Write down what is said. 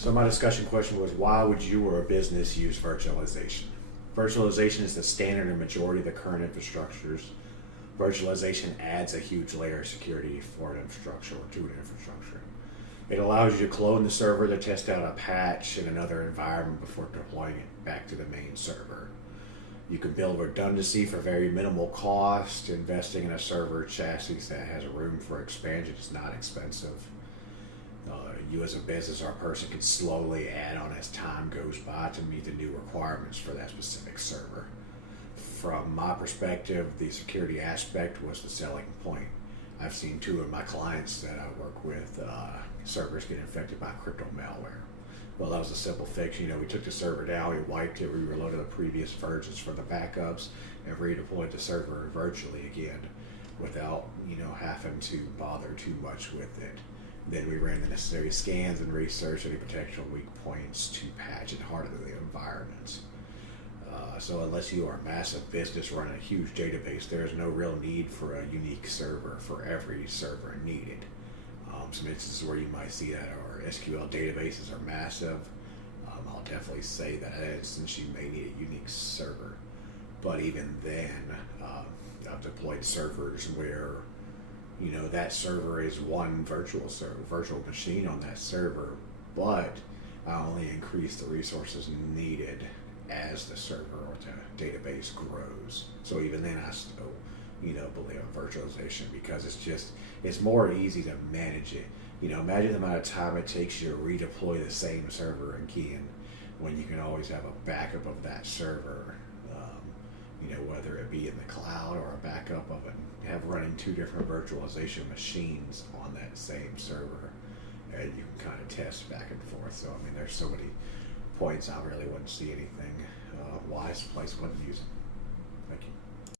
So my discussion question was, why would you or a business use virtualization? Virtualization is the standard in majority of the current infrastructures. Virtualization adds a huge layer of security for an infrastructure or to an infrastructure. It allows you to clone the server to test out a patch in another environment before deploying it back to the main server. You can build redundancy for very minimal cost. Investing in a server chassis that has room for expansion is not expensive. You as a business or a person can slowly add on as time goes by to meet the new requirements for that specific server. From my perspective, the security aspect was the selling point. I've seen two of my clients that I work with, servers get infected by crypto malware. Well, that was a simple fix. We took the server down, we wiped it, we reloaded the previous versions for the backups, and redeployed the server virtually again without, having to bother too much with it. Then we ran the necessary scans and researched any potential weak points to patch and harden the environment. So unless you are a massive business running a huge database, there is no real need for a unique server for every server needed. Some instances where you might see that our SQL databases are massive. I'll definitely say that in that instance you may need a unique server. But even then, I've deployed servers where that server is one virtual machine on that server, but I only increase the resources needed as the server or the database grows. So even then I still, believe in virtualization because it's more easy to manage it. Imagine the amount of time it takes you to redeploy the same server again when you can always have a backup of that server, whether it be in the cloud or a backup of it, have running two different virtualization machines on that same server, and you can kind of test back and forth. So there's so many points I really wouldn't see anything wise place wouldn't use it. Thank you.